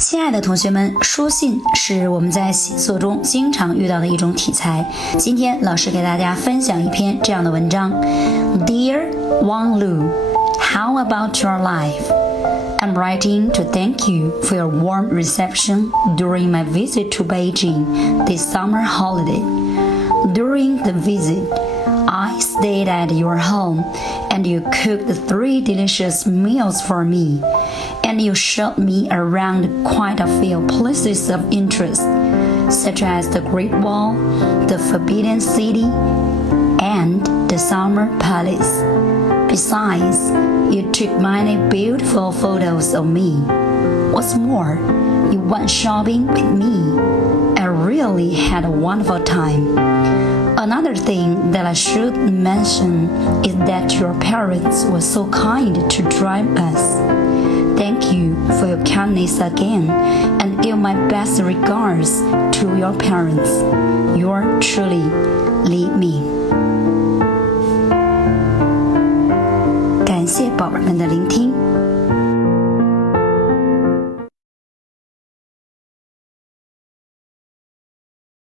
亲爱的同学们，书信是我们在写作中经常遇到的一种题材。今天老师给大家分享一篇这样的文章。Dear Wang Lu, how about your life? I'm writing to thank you for your warm reception during my visit to Beijing this summer holiday. During the visit, I stayed at your home and you cooked 3 delicious meals for me, and you showed me around quite a few places of interest, such as the Great Wall, the Forbidden City, and the Summer Palace. Besides, you took many beautiful photos of me. What's more, you went shopping with me. I really had a wonderful time. Another thing that I should mention is that your parents were so kind to drive us. Thank you for your kindness again, and give my best regards to your parents. Yours truly, Li Ming. 感谢宝贝们的聆听。